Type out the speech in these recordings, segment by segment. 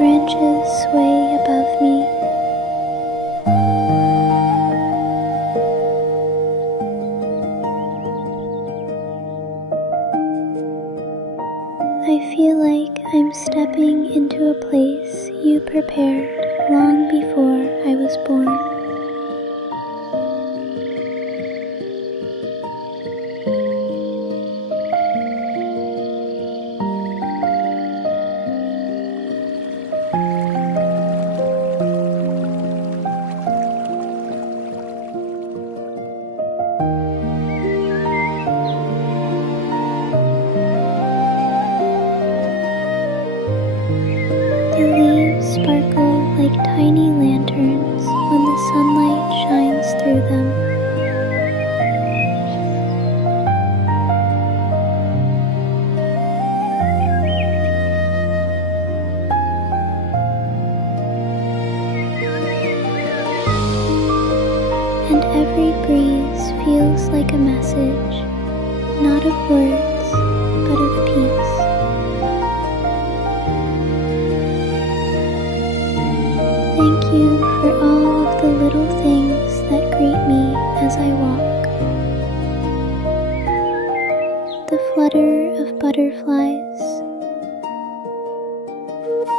branches sway above me. I feel like I'm stepping into a place you prepared long before I was born. The leaves sparkle like tiny lanterns when the sunlight shines through them. And every breeze feels like a message, not of words, but of peace. Thank you for all of the little things that greet me as I walk. The flutter of butterflies,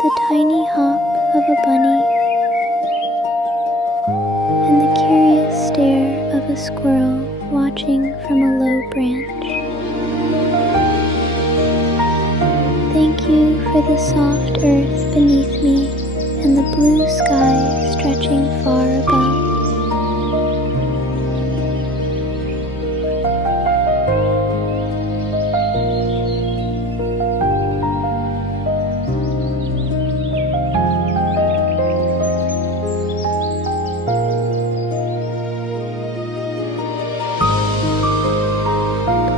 the tiny hop of a bunny, and the curious stare of a squirrel watching from a low branch. Thank you for the soft earth beneath me and the blue sky stretching far above.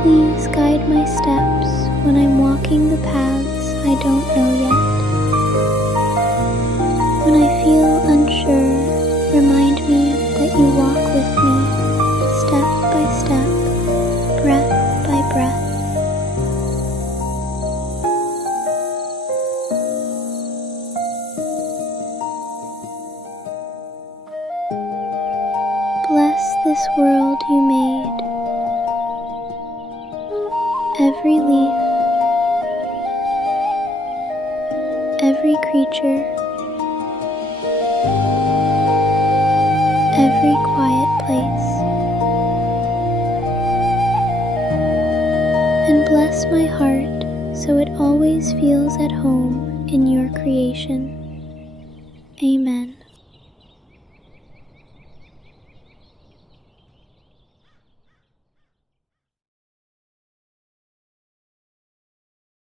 Please guide my steps when I'm walking the paths I don't know yet. When I feel unsure, remind me that you walk with me, step by step, breath by breath. Bless this world you made. Every leaf, every creature, every quiet place, and bless my heart so it always feels at home in your creation. Amen.